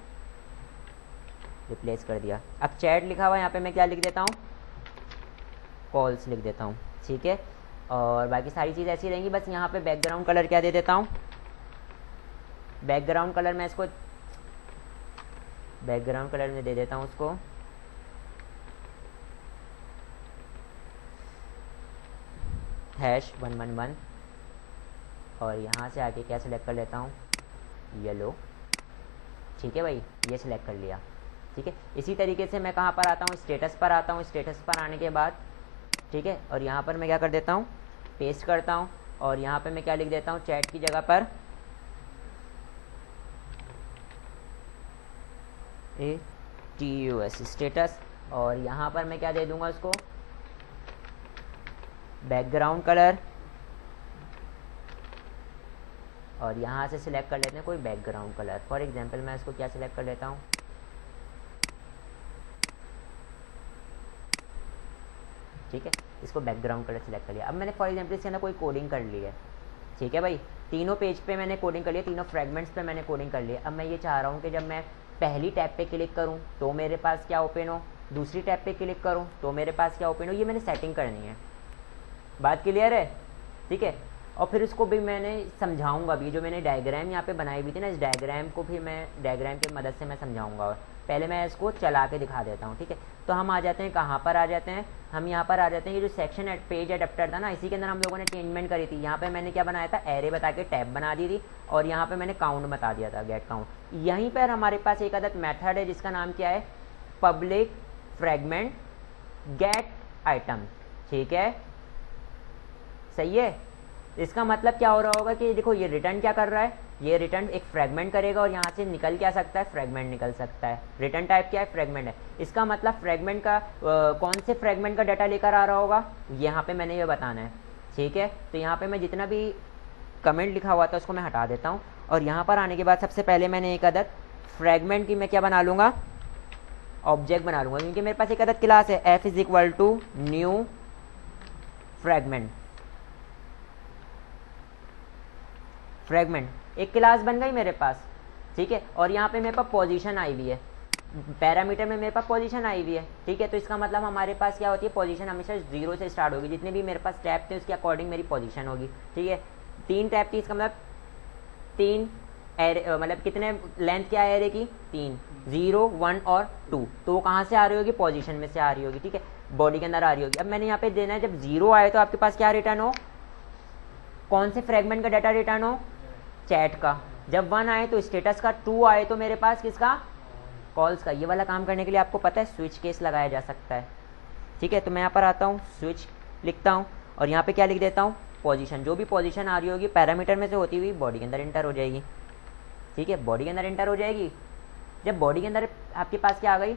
रिप्लेस कर दिया। अब चैट लिखा हुआ है, यहाँ पे मैं क्या लिख देता हूँ, कॉल्स लिख देता हूँ, ठीक है। और बाकी सारी चीज़ ऐसी रहेंगी, बस यहाँ पे बैकग्राउंड कलर क्या दे देता हूँ, बैकग्राउंड कलर मैं इसको बैकग्राउंड कलर में दे देता हूँ उसको #111, और यहाँ से आके क्या सिलेक्ट कर लेता हूँ, येलो, ठीक है भाई, ये सिलेक्ट कर लिया, ठीक है। इसी तरीके से मैं कहाँ पर आता हूँ, स्टेटस पर आता हूँ। स्टेटस पर आने के बाद, ठीक है, और यहाँ पर मैं क्या कर देता हूँ, पेस्ट करता हूँ, और यहाँ पे मैं क्या लिख देता हूँ, चैट की जगह पर ATUS स्टेटस, और यहाँ पर मैं क्या दे दूँगा उसको, बैकग्राउंड कलर, और यहाँ से सिलेक्ट कर लेते हैं कोई बैकग्राउंड कलर। फॉर एग्जांपल मैं इसको क्या सिलेक्ट कर लेता हूँ, ठीक है, इसको बैकग्राउंड कलर सिलेक्ट कर लिया। अब मैंने फॉर एग्जांपल इसके अंदर कोई कोडिंग कर ली है, ठीक है भाई, तीनों पेज पे मैंने कोडिंग कर लिया, तीनों फ्रेगमेंट्स पे मैंने कोडिंग कर लिया। अब मैं ये चाह रहा हूँ कि जब मैं पहली टैब पे क्लिक करूँ तो मेरे पास क्या ओपन हो, दूसरी टैब पे क्लिक करूँ तो मेरे पास क्या ओपन हो, ये मैंने सेटिंग करनी है। बात क्लियर है, ठीक है। और फिर उसको भी मैंने समझाऊंगा भी, जो मैंने डायग्राम यहाँ पे बनाई हुई थी ना, इस डायग्राम को फिर मैं डायग्राम की मदद से मैं समझाऊंगा। और पहले मैं इसको चला के दिखा देता हूँ, ठीक है। तो हम आ जाते हैं, कहाँ पर आ जाते हैं, हम यहाँ पर आ जाते हैं, ये जो सेक्शन पेज एडेप्टर था ना, इसी के अंदर हम लोगों ने चेंजमेंट करी थी। यहाँ पे मैंने क्या बनाया था, एरे बता के टैब बना दी थी, और यहाँ पे मैंने काउंट बता दिया था, गेट काउंट। यहीं पर हमारे पास एक अदद मेथड है जिसका नाम क्या है, पब्लिक फ्रेगमेंट गेट आइटम, ठीक है। सही है। इसका मतलब क्या हो रहा होगा कि देखो ये रिटर्न क्या कर रहा है, ये रिटर्न एक फ्रेगमेंट करेगा और यहाँ से निकल क्या सकता है, फ्रेगमेंट निकल सकता है। रिटर्न टाइप क्या है, फ्रेगमेंट है। इसका मतलब फ्रेगमेंट का कौन से फ्रेगमेंट का डाटा लेकर आ रहा होगा, यहाँ पे मैंने ये बताना है। ठीक है, तो यहाँ पे मैं जितना भी कमेंट लिखा हुआ था उसको मैं हटा देता हूँ, और यहाँ पर आने के बाद सबसे पहले मैंने एक अदद फ्रेगमेंट की मैं क्या बना लूँगा, ऑब्जेक्ट बना लूँगा, क्योंकि मेरे पास एक अदद क्लास है f is equal to new fragment. Fragment एक क्लास बन गई मेरे पास। ठीक है, और यहाँ पे मेरे पास पोजीशन आई हुई है, पैरामीटर में मेरे पास पोजीशन आई हुई है। ठीक है, तो इसका मतलब हमारे पास क्या होती है, पोजीशन हमेशा 0 से स्टार्ट होगी। जितने भी मेरे पास टैब थे उसके अकॉर्डिंग मेरी पोजीशन होगी। ठीक है, 3 टैब थी, इसका मतलब 3 एरे, मतलब कितने लेंथ क्या है एरे की, 3, 0, 1 और 2। तो वो कहाँ से आ रही होगी, पोजीशन में से आ रही होगी। ठीक है, बॉडी के अंदर आ रही होगी। अब मैंने यहाँ पे देना है जब 0 आए तो आपके पास क्या रिटर्न हो, कौन से फ्रेगमेंट का डाटा रिटर्न हो, चैट का। जब 1 आए तो स्टेटस का, 2 आए तो मेरे पास किसका, कॉल्स का। ये वाला काम करने के लिए आपको पता है स्विच केस लगाया जा सकता है। ठीक है, तो मैं यहाँ पर आता हूँ, स्विच लिखता हूँ और यहाँ पे क्या लिख देता हूँ, पोजीशन। जो भी पोजीशन आ रही होगी पैरामीटर में से होती हुई बॉडी के अंदर एंटर हो जाएगी। ठीक है, बॉडी के अंदर एंटर हो जाएगी। जब बॉडी के अंदर आपके पास क्या आ गई,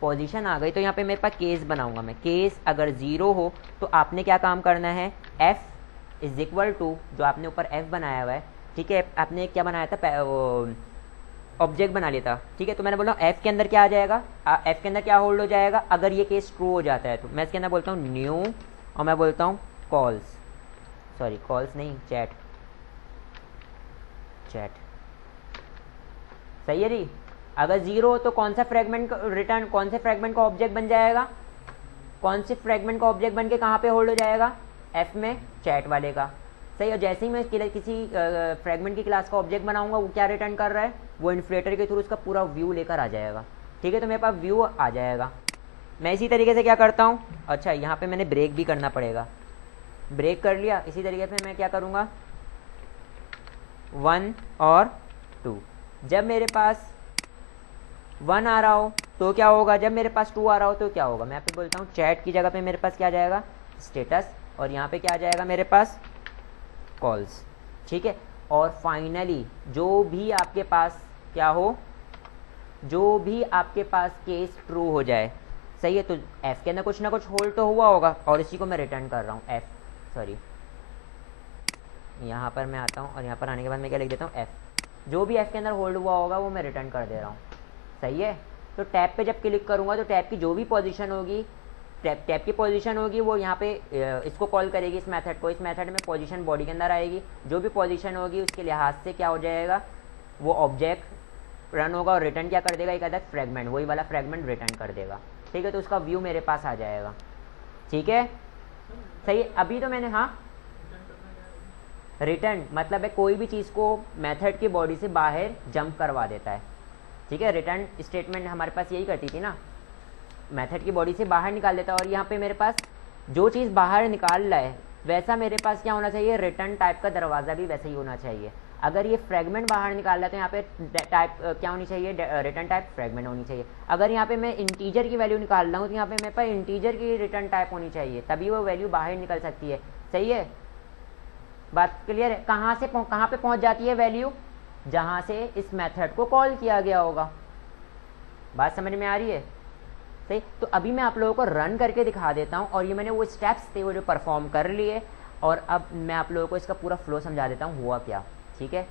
पोजीशन आ गई, तो यहाँ पे मेरे पास केस बनाऊंगा मैं। केस अगर 0 हो तो आपने क्या काम करना है, f इज इक्वल टू, जो आपने ऊपर f बनाया हुआ है, ठीक है, आपने क्या बनाया था, ऑब्जेक्ट बना लिया था। ठीक है, तो मैंने बोला f के अंदर क्या आ जाएगा, f के अंदर क्या होल्ड हो जाएगा, अगर ये केस ट्रू हो जाता है तो मैं इसके अंदर बोलता हूँ न्यू, और मैं बोलता हूँ कॉल्स, सॉरी कॉल्स नहीं, चैट। चैट सही है जी। अगर 0 हो तो कौन सा फ्रेगमेंट रिटर्न, कौन से फ्रेगमेंट का ऑब्जेक्ट बन जाएगा, कौन से फ्रेगमेंट का ऑब्जेक्ट बन के कहाँ पे होल्ड हो जाएगा, f में, चैट वाले का। सही, और जैसे ही मैं किसी फ्रेगमेंट की क्लास का ऑब्जेक्ट बनाऊंगा वो क्या रिटर्न कर रहा है, वो इन्फ्लेटर के थ्रू उसका पूरा व्यू लेकर आ जाएगा। ठीक है, तो मेरे पास व्यू आ जाएगा। मैं इसी तरीके से क्या करता हूँ, अच्छा यहाँ पे मैंने ब्रेक भी करना पड़ेगा, ब्रेक कर लिया। इसी तरीके से मैं क्या करूँगा, 1 और 2। जब मेरे पास 1 आ रहा हो तो क्या होगा, जब मेरे पास 2 आ रहा हो तो क्या होगा, मैं यहाँ पे बोलता हूँ चैट की जगह पे मेरे पास क्या आ जाएगा, स्टेटस, और यहाँ पे क्या आ जाएगा मेरे पास, कॉल्स। ठीक है, और फाइनली जो भी आपके पास क्या हो, जो भी आपके पास केस ट्रू हो जाए, सही है, तो f के अंदर कुछ ना कुछ होल्ड तो हुआ होगा, और इसी को मैं रिटर्न कर रहा हूँ, f, सॉरी यहाँ पर मैं आता हूँ और यहाँ पर आने के बाद मैं क्या लिख देता हूँ, f। जो भी f के अंदर होल्ड हुआ होगा वो मैं रिटर्न कर दे रहा हूँ। सही है, तो टैब पे जब क्लिक करूँगा तो टैब की जो भी पोजीशन होगी, टैब की पोजीशन होगी वो यहाँ पे इसको कॉल करेगी, इस मेथड को। इस मेथड में पोजीशन बॉडी के अंदर आएगी, जो भी पोजीशन होगी उसके लिहाज से क्या हो जाएगा, वो ऑब्जेक्ट रन होगा और रिटर्न क्या कर देगा, एक अलग फ्रेगमेंट, वही वाला फ्रेगमेंट रिटर्न कर देगा। ठीक है, तो उसका व्यू मेरे पास आ जाएगा। ठीक है, सही। अभी तो मैंने, हाँ, रिटर्न मतलब है कोई भी चीज़ को मेथड की बॉडी से बाहर जंप करवा देता है। ठीक है, रिटर्न स्टेटमेंट हमारे पास यही करती थी ना, मेथड की बॉडी से बाहर निकाल देता है। और यहाँ पे मेरे पास जो चीज़ बाहर निकाल रहा है वैसा मेरे पास क्या होना चाहिए, रिटर्न टाइप का दरवाज़ा भी वैसे ही होना चाहिए। अगर ये फ्रेगमेंट बाहर निकाल रहा है तो यहाँ पे टाइप क्या होनी चाहिए, रिटर्न टाइप फ्रेगमेंट होनी चाहिए। अगर यहाँ पे मैं इंटीजर की वैल्यू निकाल रहा हूँ तो यहाँ पे मेरे पास इंटीजर की रिटर्न टाइप होनी चाहिए, तभी वो वैल्यू बाहर निकल सकती है। सही है, बात क्लियर है। कहाँ पे पहुँच जाती है वैल्यू, जहाँ से इस मेथड को कॉल किया गया होगा। बात समझ में आ रही है, सही। तो अभी मैं आप लोगों को रन करके दिखा देता हूँ, और ये मैंने वो स्टेप्स थे वो जो परफॉर्म कर लिए, और अब मैं आप लोगों को इसका पूरा फ्लो समझा देता हूँ हुआ क्या। ठीक है,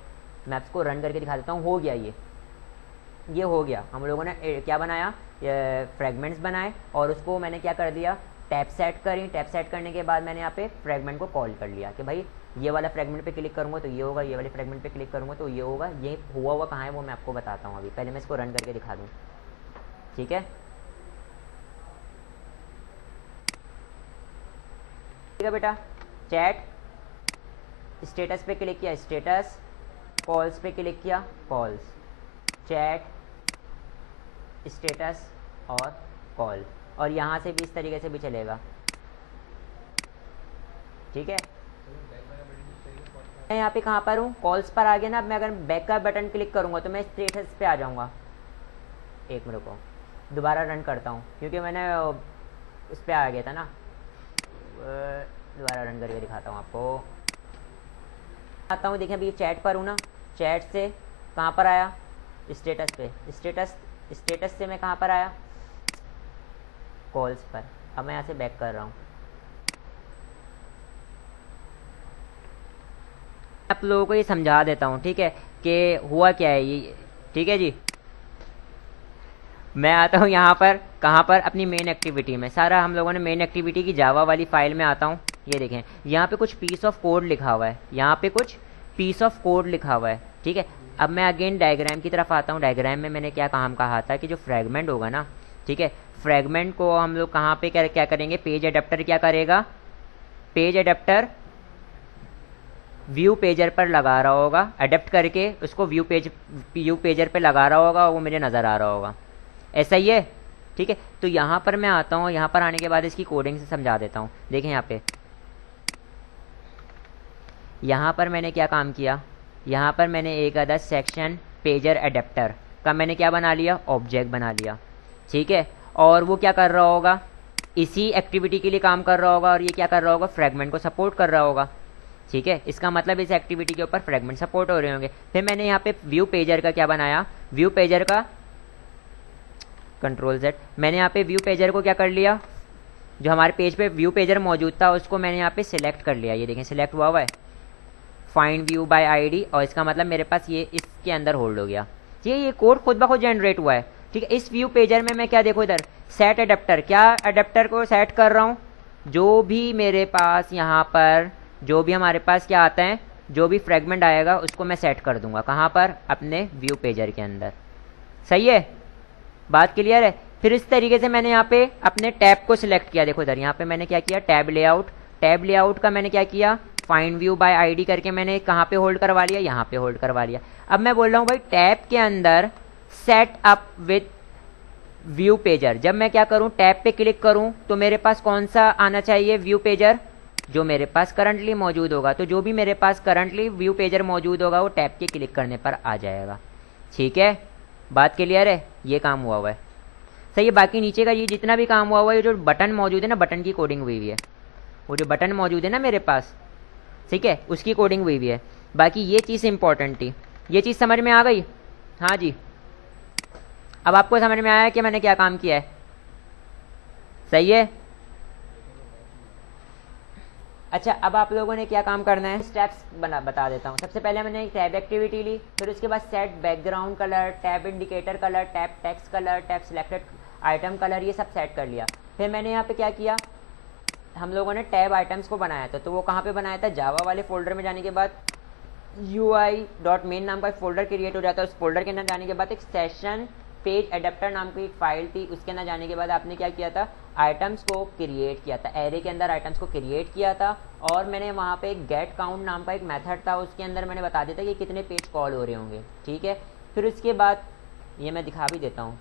मैं आपको रन करके दिखा देता हूँ। हो गया, ये हो गया। हम लोगों ने क्या बनाया, फ्रेगमेंट्स बनाए, और उसको मैंने क्या कर दिया, टैब सेट करी। टैब सेट करने के बाद मैंने यहाँ पे फ्रेगमेंट को कॉल कर लिया कि भाई ये वाला फ्रेगमेंट पे क्लिक करूँगा तो ये होगा, ये वाले फ्रेगमेंट पे क्लिक करूँगा तो ये होगा। ये हुआ कहाँ है वो मैं आपको बताता हूँ। अभी पहले मैं इसको रन करके दिखा दूँ। ठीक है, ठीक है बेटा। चैट स्टेटस पे क्लिक किया, स्टेटस, कॉल्स पे क्लिक किया, कॉल्स, चैट, स्टेटस और कॉल, और यहाँ से भी इस तरीके से भी चलेगा। ठीक है, मैं यहाँ पे कहाँ पर हूँ, कॉल्स पर आ गया ना। अब मैं अगर बैक का बटन क्लिक करूँगा तो मैं स्टेटस पे आ जाऊँगा। एक मिनट को दोबारा रन करता हूँ क्योंकि मैंने उस पर आ गया था ना, दोबारा रन करके दिखाता हूँ आपको। आता हूँ, देखें अभी चैट पर हूँ ना, चैट से कहाँ पर आया, स्टेटस पे, स्टेटस से मैं कहाँ पर आया, कॉल्स पर। अब मैं यहाँ से बैक कर रहा हूँ। आप लोगों को ये समझा देता हूँ, ठीक है, कि हुआ क्या है ये, ठीक है जी। मैं आता हूँ यहाँ पर, कहाँ पर, अपनी मेन एक्टिविटी में। सारा हम लोगों ने मेन एक्टिविटी की जावा वाली फाइल में आता हूँ। ये देखें यहाँ पे कुछ पीस ऑफ कोड लिखा हुआ है, यहाँ पे कुछ पीस ऑफ कोड लिखा हुआ है, ठीक है। अब मैं अगेन डायग्राम की तरफ आता हूँ। डायग्राम में मैंने क्या काम कहा था कि जो फ्रेगमेंट होगा ना, ठीक है, फ्रेगमेंट को हम लोग कहाँ पे क्या करेंगे, पेज एडेप्टर क्या करेगा, पेज एडेप्टर व्यू पेजर पर लगा रहा होगा, अडेप्ट करके उसको व्यू पेजर पे लगा रहा होगा, वो मुझे नज़र आ रहा होगा। ऐसा ही है, ठीक है। तो यहाँ पर मैं आता हूँ, यहाँ पर आने के बाद इसकी कोडिंग से समझा देता हूँ। देखें यहाँ पे, यहाँ पर मैंने क्या काम किया, यहाँ पर मैंने एक अदर सेक्शन पेजर एडेप्टर का मैंने क्या बना लिया, ऑब्जेक्ट बना लिया, ठीक है। और वो क्या कर रहा होगा, इसी एक्टिविटी के लिए काम कर रहा होगा, और ये क्या कर रहा होगा, फ्रेगमेंट को सपोर्ट कर रहा होगा, ठीक है। इसका मतलब इस एक्टिविटी के ऊपर फ्रेगमेंट सपोर्ट हो रहे होंगे। फिर मैंने यहाँ पे व्यू पेजर का क्या बनाया, व्यू पेजर का कंट्रोल Z, मैंने यहाँ पे व्यू पेजर को क्या कर लिया, जो हमारे पेज पे व्यू पेजर मौजूद था उसको मैंने यहाँ पे सिलेक्ट कर लिया। ये देखें सिलेक्ट हुआ है, फाइंड व्यू बाय आईडी, और इसका मतलब मेरे पास ये इसके अंदर होल्ड हो गया। ये कोड खुद ब खुद जनरेट हुआ है, ठीक है। इस व्यू पेजर में मैं क्या देखो इधर, सेट एडेप्टर, क्या एडेप्टर को सेट कर रहा हूँ, जो भी मेरे पास यहाँ पर, जो भी हमारे पास क्या आता है, जो भी फ्रेगमेंट आएगा उसको मैं सेट कर दूंगा, कहाँ पर, अपने व्यू पेजर के अंदर। सही है, बात क्लियर है। फिर इस तरीके से मैंने यहाँ पे अपने टैब को सिलेक्ट किया। देखो इधर यहाँ पे मैंने क्या किया, टैब लेआउट, टैब लेआउट का मैंने क्या किया, फाइंड व्यू बाय आईडी करके मैंने कहाँ पे होल्ड करवा लिया, यहाँ पे होल्ड करवा लिया। अब मैं बोल रहा हूँ भाई टैब के अंदर set up with Vue pager. जब मैं क्या करूँ, टैब पे क्लिक करूँ तो मेरे पास कौन सा आना चाहिए, व्यू पेजर, जो मेरे पास करंटली मौजूद होगा। तो जो भी मेरे पास करंटली व्यू पेजर मौजूद होगा वो टैब के क्लिक करने पर आ जाएगा, ठीक है। बात क्लियर है, ये काम हुआ है, सही है। बाकी नीचे का ये जितना भी काम हुआ है, ये जो बटन मौजूद है ना, बटन की कोडिंग हुई है, वो जो बटन मौजूद है ना मेरे पास, ठीक है, उसकी कोडिंग हुई है। बाकी ये चीज़ इंपॉर्टेंट थी, ये चीज़ समझ में आ गई, हाँ जी। अब आपको समझ में आया कि मैंने क्या काम किया है, सही है। अच्छा, अब आप लोगों ने क्या काम करना है, स्टेप्स बता देता हूँ। सबसे पहले मैंने एक टैब एक्टिविटी ली, फिर उसके बाद set background colour, tab indicator colour, tab text colour, tab selected item colour, ये सब सेट कर लिया। फिर मैंने यहाँ पे क्या किया, हम लोगों ने टैब आइटम्स को बनाया था। तो वो कहाँ पे बनाया था, जावा वाले फोल्डर में जाने के बाद UI.main नाम का एक फोल्डर क्रिएट हो जाता है। उस फोल्डर के अंदर जाने के बाद एक सेशन पेज एडेप्टर नाम की एक फाइल थी, उसके अंदर जाने के बाद आपने क्या किया था, आइटम्स को क्रिएट किया था, एरे के अंदर आइटम्स को क्रिएट किया था। और मैंने वहाँ पे एक गेट काउंट नाम का एक मेथड था, उसके अंदर मैंने बता दिया था कि कितने पेज कॉल हो रहे होंगे, ठीक है। फिर उसके बाद ये मैं दिखा भी देता हूँ,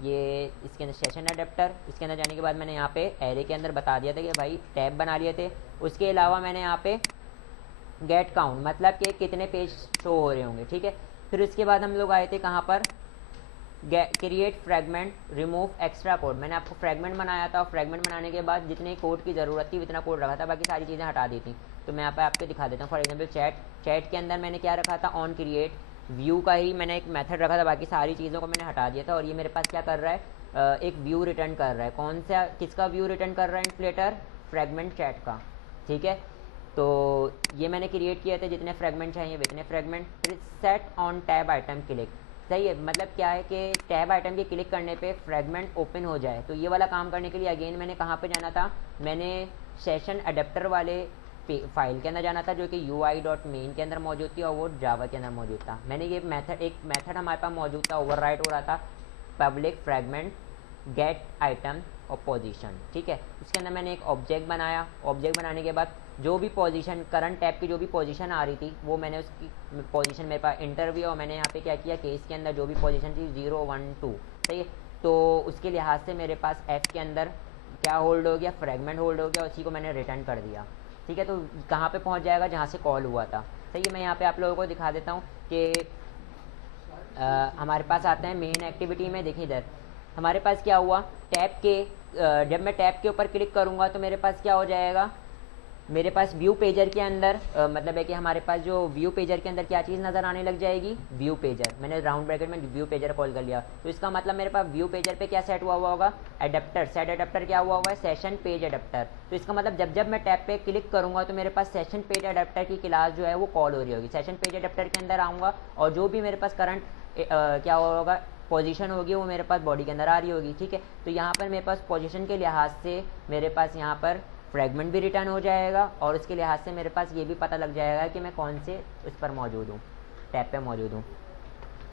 ये इसके अंदर सेशन एडेप्टर, इसके अंदर जाने के बाद मैंने यहाँ पे एरे के अंदर बता दिया था कि भाई टैब बना लिए थे। उसके अलावा मैंने यहाँ पे गेट काउंट, मतलब कि कितने पेज शो हो रहे होंगे, ठीक है। फिर उसके बाद हम लोग आए थे कहाँ पर, create fragment, remove extra code. मैंने आपको फ्रेगमेंट बनाया था, और फ्रेगमेंट बनाने के बाद जितने कोड की ज़रूरत थी उतना कोड रखा था, बाकी सारी चीज़ें हटा दी थी। तो मैं यहाँ पर आपको दिखा देता हूँ। फॉर एग्जांपल चैट के अंदर मैंने क्या रखा था, ऑन क्रिएट व्यू का ही मैंने एक मेथड रखा था, बाकी सारी चीज़ों को मैंने हटा दिया था। और ये मेरे पास क्या कर रहा है, एक व्यू रिटर्न कर रहा है। कौन सा, किसका व्यू रिटर्न कर रहा है, इन्फ्लेटर फ्रेगमेंट चैट का, ठीक है। तो ये मैंने क्रिएट किए थे, जितने फ्रेगमेंट चाहिए उतने फ्रेगमेंट। फिर set on tab item click, सही है। मतलब क्या है कि टैब आइटम के क्लिक करने पे फ्रेगमेंट ओपन हो जाए। तो ये वाला काम करने के लिए अगेन मैंने कहाँ पे जाना था, मैंने सेशन एडेप्टर वाले फाइल के अंदर जाना था, जो कि UI.main के अंदर मौजूद थी, और वो जावा के अंदर मौजूद था। मैंने ये मेथड, एक मेथड हमारे पास मौजूद था, ओवरराइट हो रहा था, पब्लिक फ्रेगमेंट गेट आइटम और पोजीशन, ठीक है। उसके अंदर मैंने एक ऑब्जेक्ट बनाया। ऑब्जेक्ट बनाने के बाद जो भी पोजीशन, करंट टैब की जो भी पोजीशन आ रही थी, वो मैंने उसकी पोजीशन मेरे पास इंटरव्यू, और मैंने यहाँ पे क्या किया, केस के अंदर जो भी पोजीशन थी 0 1 2, सही है। तो उसके लिहाज से मेरे पास F के अंदर क्या होल्ड हो गया, फ्रेगमेंट होल्ड हो गया, उसी को मैंने रिटर्न कर दिया, ठीक है। तो कहाँ पे पहुँच जाएगा, जहाँ से कॉल हुआ था, सही है। मैं यहाँ पे आप लोगों को दिखा देता हूँ कि हमारे पास आते हैं मेन एक्टिविटी में। देखिए इधर हमारे पास क्या हुआ, टैब के जब मैं टैब के ऊपर क्लिक करूँगा तो मेरे पास क्या हो जाएगा, मेरे पास व्यू पेजर के अंदर मतलब है कि हमारे पास जो व्यू पेजर के अंदर क्या चीज़ नज़र आने लग जाएगी, व्यू पेजर। मैंने राउंड ब्रैकेट में व्यू पेजर कॉल कर लिया, तो इसका मतलब मेरे पास व्यू पेजर पे क्या सेट हुआ हुआ होगा, एडेप्टर। सेट एडेप्टर क्या हुआ हुआ है, सेशन पेज एडेप्टर। तो इसका मतलब जब जब मैं टैब पे क्लिक करूँगा तो मेरे पास सेशन पेज एडेप्टर की क्लास जो है वो कॉल हो रही होगी। सेशन पेज एडेप्टर के अंदर आऊँगा और जो भी मेरे पास करंट क्या होगा, पोजीशन होगी, वो मेरे पास बॉडी के अंदर आ रही होगी। ठीक है, तो यहाँ पर मेरे पास पोजीशन के लिहाज से मेरे पास यहाँ पर फ्रेगमेंट भी रिटर्न हो जाएगा और उसके लिहाज से मेरे पास ये भी पता लग जाएगा कि मैं कौन से उस पर मौजूद हूँ, टैब पे मौजूद हूँ।